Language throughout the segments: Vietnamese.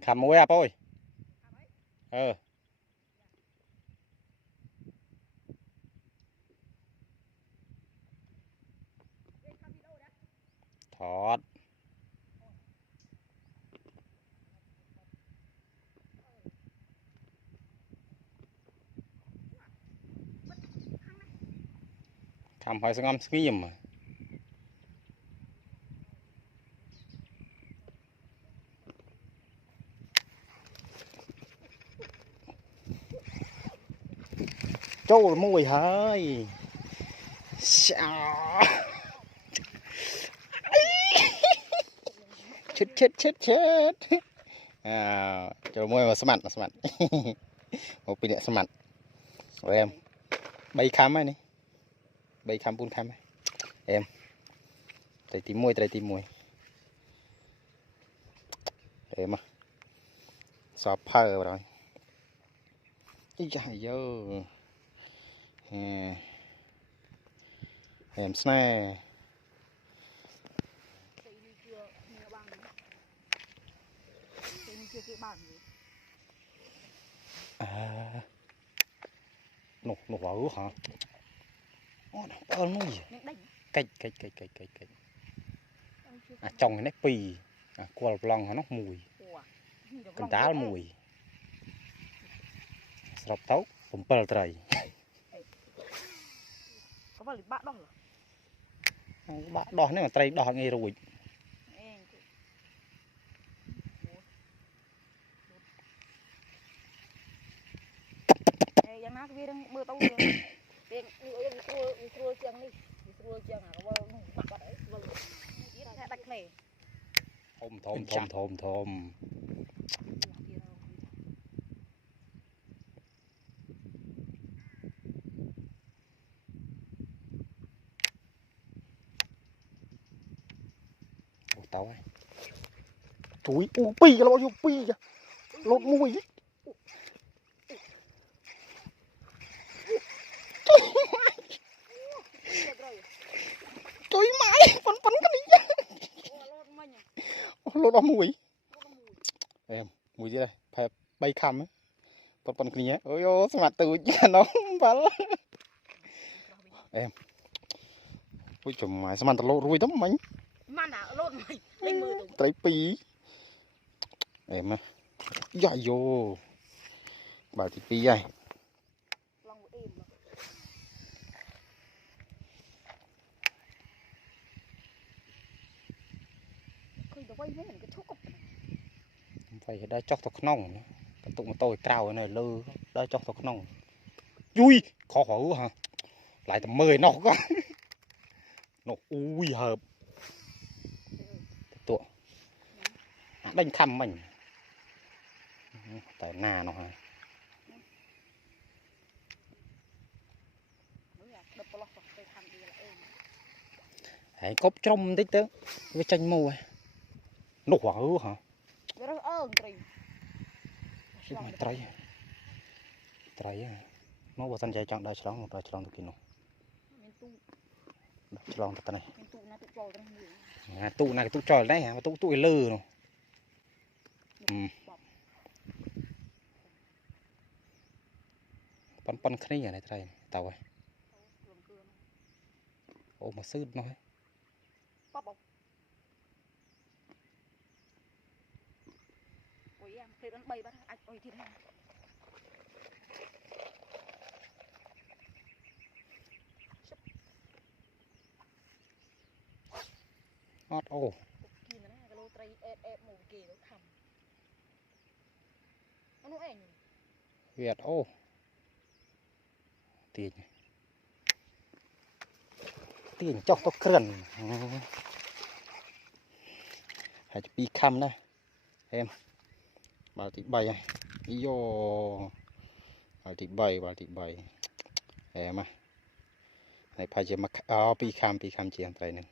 khăm muối à bôi ờ thọt khăm hỏi ngon nghi mà trâu mùi hơi chết à trâu mùi mà sắm mặt một pin sắm mặt của em bay khăm ấy nè bay khăm pun khăm em tay tím mùi em à sọp phơ rồi ý trời ơi em snare à nổ vào hả nuôi cách à trong cái nếp pì à qua lòng nó mùi cần đá mùi sọp tấuผมเปิดไตรcó phải bạn đó bạn đỏ này mà tây đỏ nghe rồi yang nak wir mưa tao tiền cua chăng đi cua chăng à có bắt đấy đặt này thôm tao ấy chuối pi cái bao nhiêu pi kìa lột mùi chuối mãi phân cái này lột đó mùi em mùi gì đây phải bay khăm ấy phân cái nhé ôi ô mặt từ nó bắn em ôi chồng mày sao mặt lột ruồi tấm mình man à lột mày lên mưa tây pi em á dạ vô bảo thì pi vậy phải đã chọc thọc nòng cái tụng tôi cao này lư đã chọc thọc nòng vui khó hả lại tầm 10 nó có nó ui hợp tụa đánh thăm mình tại nà nó hả hãy cốp trong tích tớ với tranh mù nó hỏa hả mày trai nó vào sân chạy chọn đại chọn từ kia nó chọn từ này tụ này tụ trò đấy hả tụ lư nó pon khné ở này trai tàu ấy ô mà sứt nó ấy hót ô Việt ô tiền chọc to cần hãy bị khăm đây em bảo thị bay này yo bảo thị bay em à này phải chỉ mặc bị khăm chỉ tay này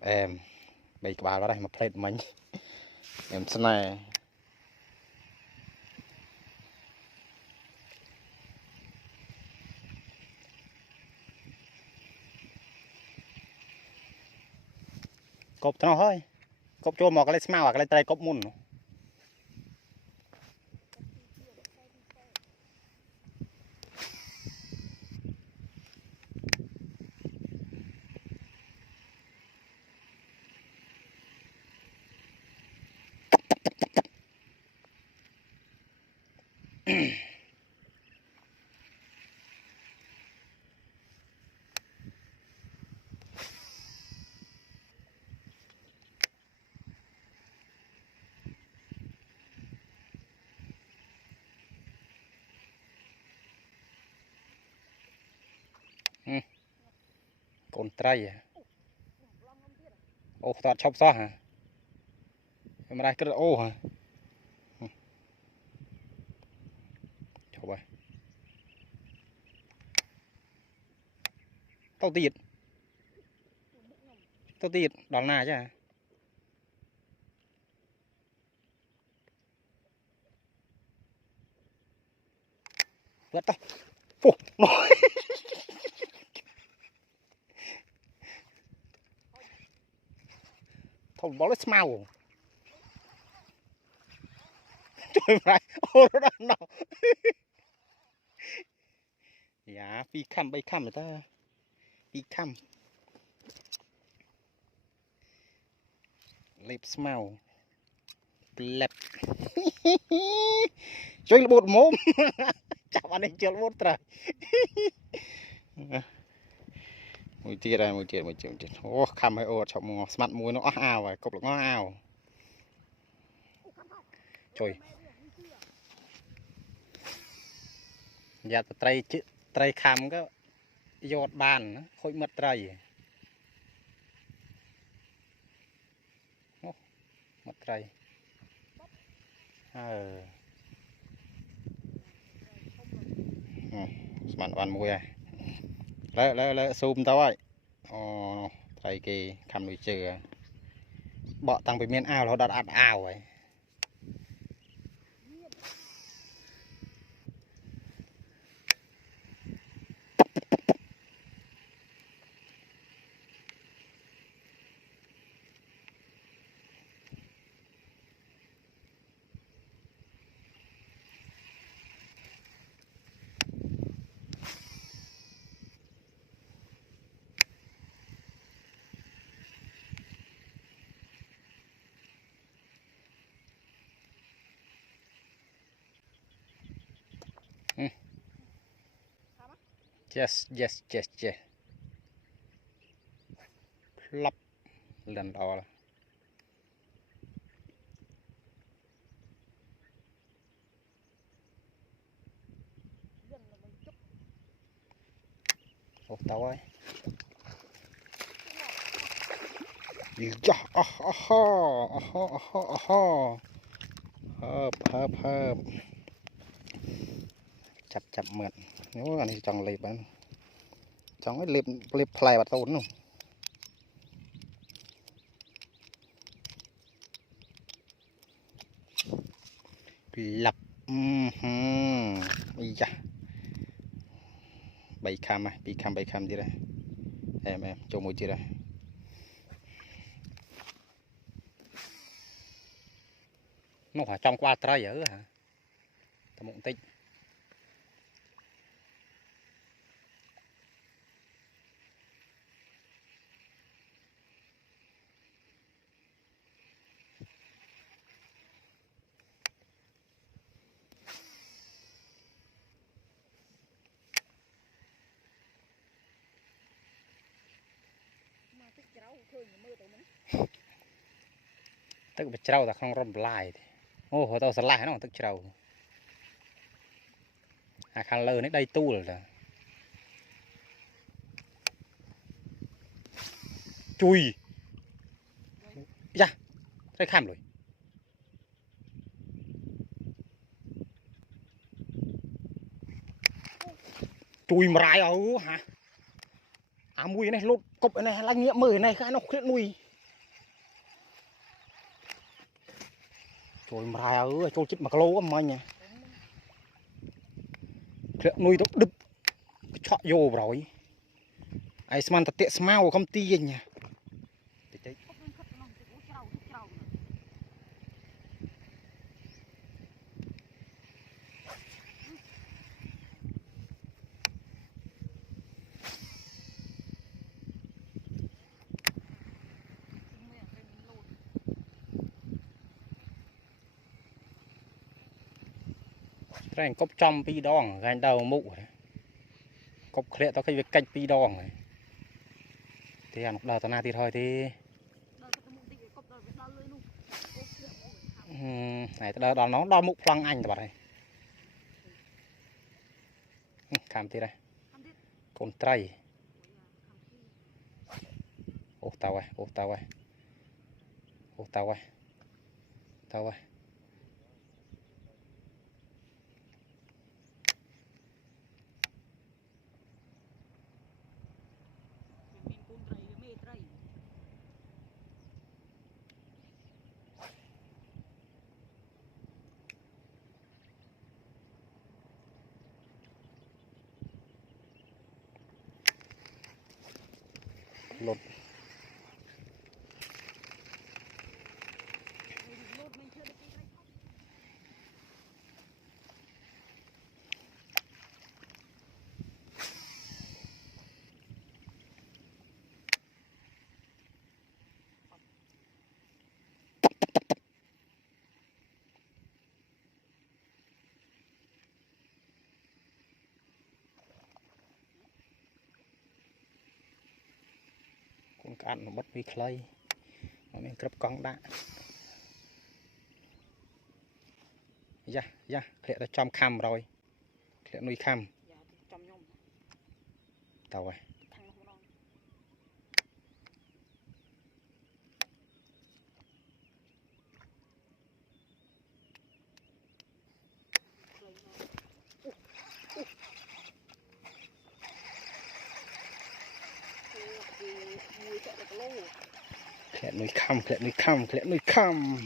em bay cái bà đó đây mà plate mình em xin này cột nó thôi cột cho một cái lấy smile cái lấy tay cột mun Con trai à? Ô, tao chọc xóa hả? Em ra cái ô hả? Chọc vậy. Tao tiệt. Tao tiệt, đòn nào chứ hả? Vượt tao. Phù, nói. Thôi, bó lết màu. Trời mày, ô nó đang nào. Dạ, phi khăm bay khăm người ta. Phi khăm. Lệp màu. Lệp. Chơi là bột mồm. Chào anh ấy chơi là bột trời. Mùi tiệt đây, mùi tiệt. Ô, khăm hay ô, chọc mùa. Mặt mùi nó áo rồi, cục nó áo. Trời. Dạ, trai khăm có giọt bàn, khôi mất trai. Mất trai. Bạn bạn mùi à. Lấy zoom tao ấy. Ồ, trai kì khăm nuôi chữ. Bỏ tăng bên miền ao nó đặt ảo ấy. Yes. Lắp lần đó là. Ô, tao ơi. Hợp. Chập mượn. Nếu anh ấy chọn lệp anh. Chọn cái lệp play bật tốn không? Lập. Ý da. Bảy khăm gì đây. Em, cho một gì đây. Nó phải trong qua trai ở hả? Tao mộng tích. Tức bị trâu ta không rộn lại. Ô, hồi tao sẽ lại nó tức trâu. À, khăn lơ này đây tu rồi. Chui. Dạ, đây khám rồi. Chui mà rải ở hả? À, mùi này lột cục này là nghĩa mười này khai nó khuyết mùi. Trời mà rải ở chỗ chít mà lô mà nha. Khuyết nuôi nó đực. Chọ vô rồi. Ai xem ta tiện smao không ti nha. Rồi cốc trong pi đòn gánh đầu mụ cốc khẽ tao cái việc canh pi đòn này thì ăn đào tao na thì thôi thì này tao đào nó đo mụ phăng anh tao này làm thì đây con trai ô tao ơi ô tao ơi ô tao ơi tao ơi lột con cá nó bắt vi clay nó mình cướp con đã dạ dạ khẽ nó trong khăm rồi khẽ nuôi khăm tao ơi khẽ nuôi khăm khẽ nuôi khăm khẽ nuôi khăm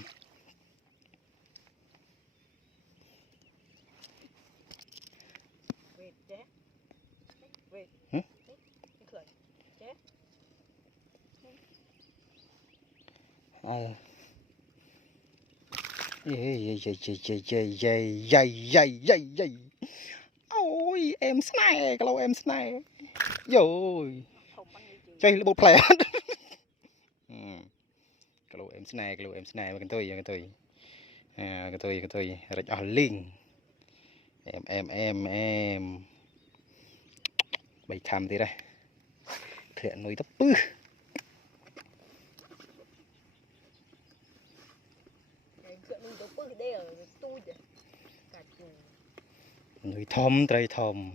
dây ôi em snai kalau em snai rồi chơi bộ play kalau em snai mà cái tôi rạch ở linh em bày tham thế đây thiện nuôi tấp bư nuôi thom trai thom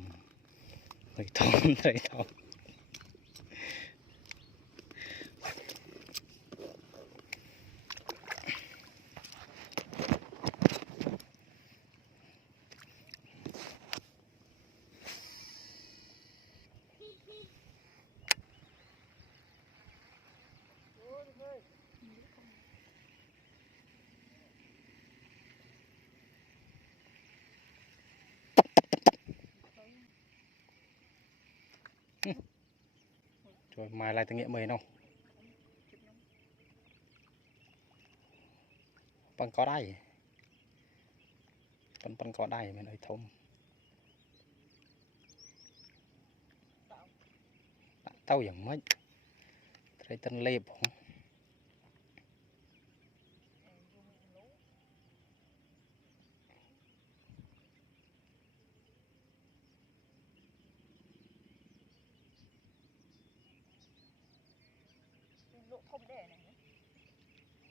rồi mai lại tôi nghĩa mày đâu bằng có đai bằng có đai mình nói thôm tao giống mấy thấy tân lệp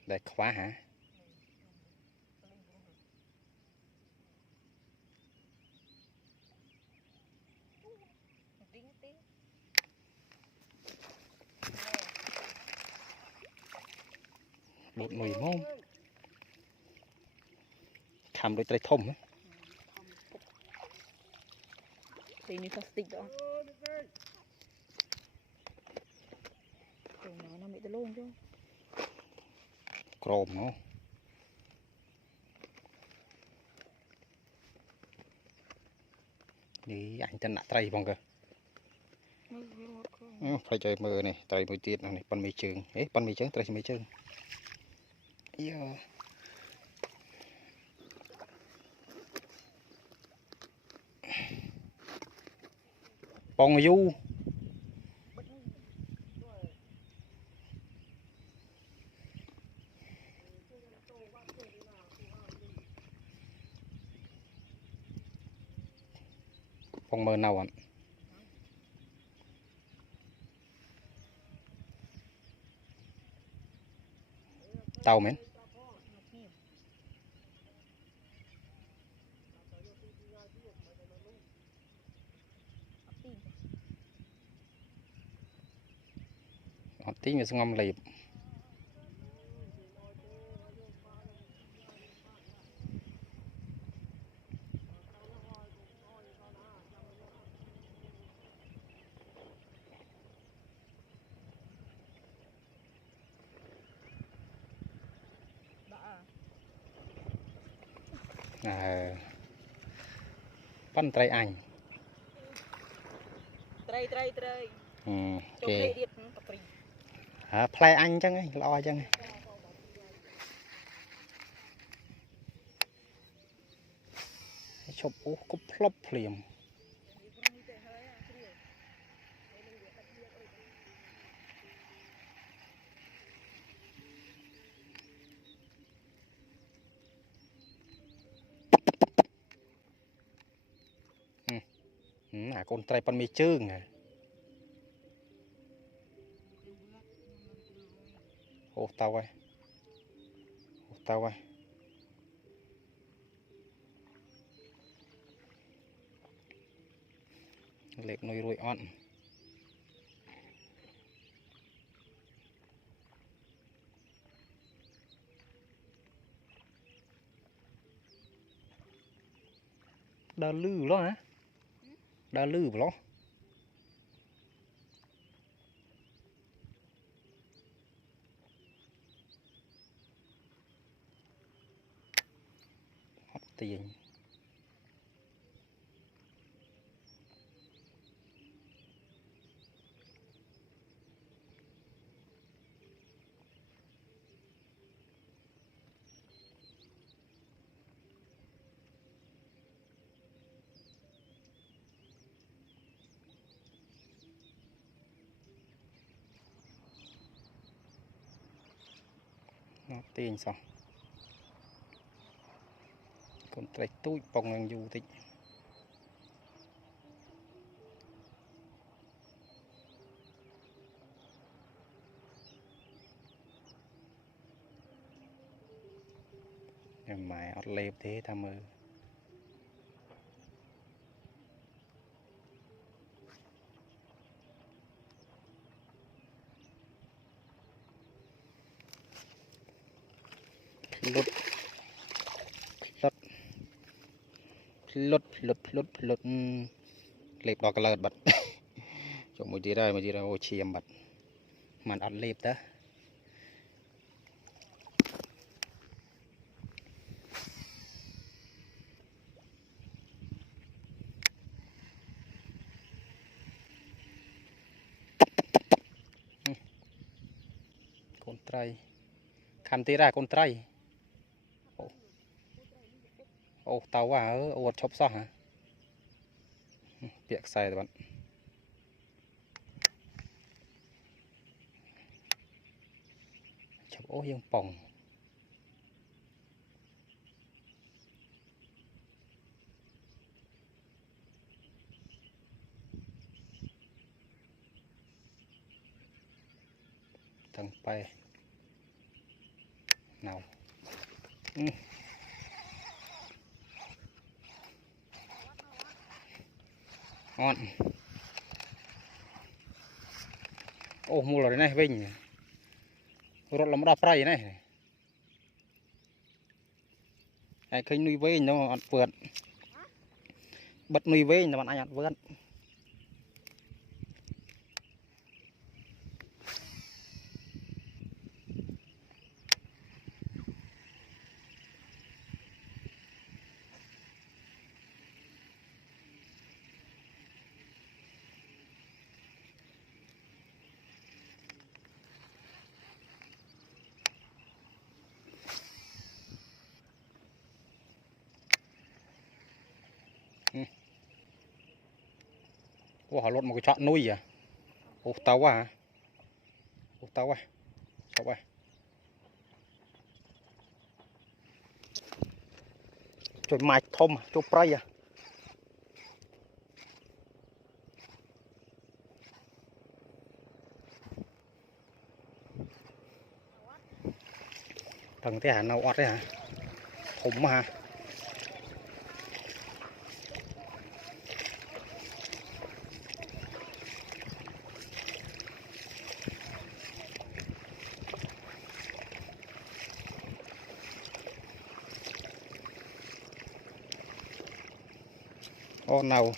để khóa hả lột mùi mông khăm đôi trai thôm thì như plastic đó nó bị tao luôn chứ chrome nó đi anh chân nạ trai vòng kìa phải chơi mưa này trai mùi tiết này con mì trường ấy con mì trứng trai mì trứng bông du phong mơ nào ạ tàu mến họ tí người ngâm lệp phân trai anh trai ok play anh chăng ấy lo chăng chụp ú cúp flop liền con trai pan mi chương à ô tao ơi lệp nuôi ruồi on đa lư đó hả đa lư đó tiền nó tiền sao con trai túi bông ngang du tích mày ọt lệp thế tham ơi lút lệp đỏ cái lợt bật chỗ một tí đây ô chiêm bật màn ọt lệp đó con trai khám tí ra con trai ô tàu à ô chốc sao hả việc sai rồi bạn chốc ô hiên pòng thằng bay nào ngon ô mua rồi này vinh rồi làm đạp ray này ai khinh nuôi vinh nó ăn vượt bật nuôi vinh là bạn ai ăn vượt ô họ lột một cái chọn nuôi à ô tàu à ô tàu à sao vậy trời mạch thôm chỗ pray à phẳng thế hả nào ọt đấy hả thủng mà hả ô nào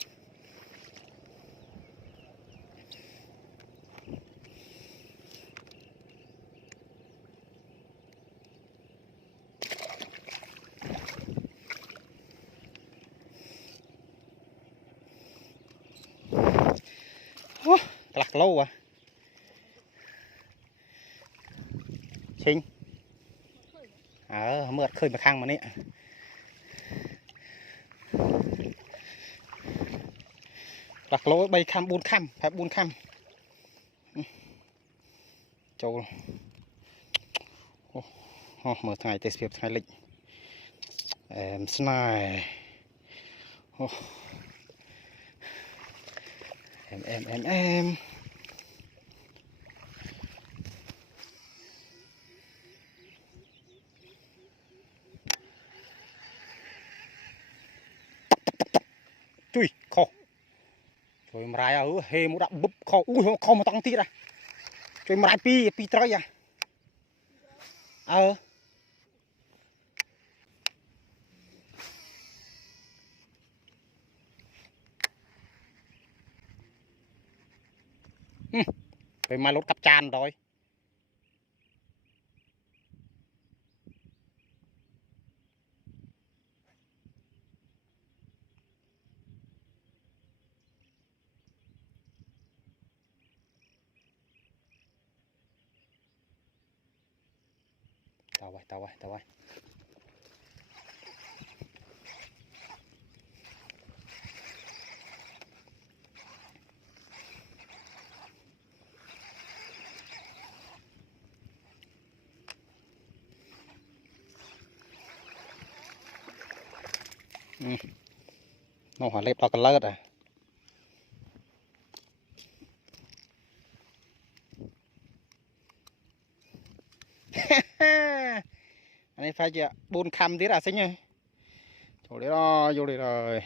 lạc lâu à chính mượt khơi mà khang mà nè lạc lâu bay khăm buôn khăm phải buôn khăm châu mở ngày tết phiệp ngày lịch em snai em chui kho rồi mà rai hê một đạm búp kho kho mà tăng tí ra rồi mà rai pi trai à rồi mà lốt cặp tràn rồi tao ơi nó hỏa lép to cái lợt à anh ấy phải chưa buôn khăm tí là xính nhá vô đi rồi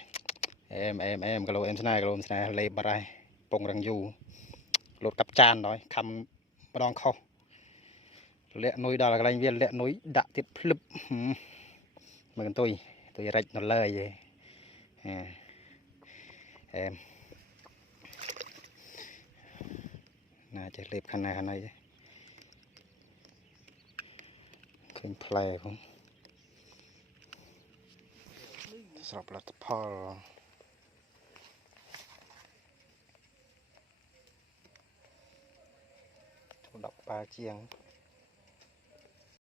em cái lô em cái lô này lép vào đây bông răng du lột cặp tràn rồi khăm bắt đòn khâu lẹ núi đó là cái viên lẹ núi đã tiếp lụp mà tôi rạch nó lời vậy em nè chạy lép khăn này khinh play không sập lật phò đọc ba chiang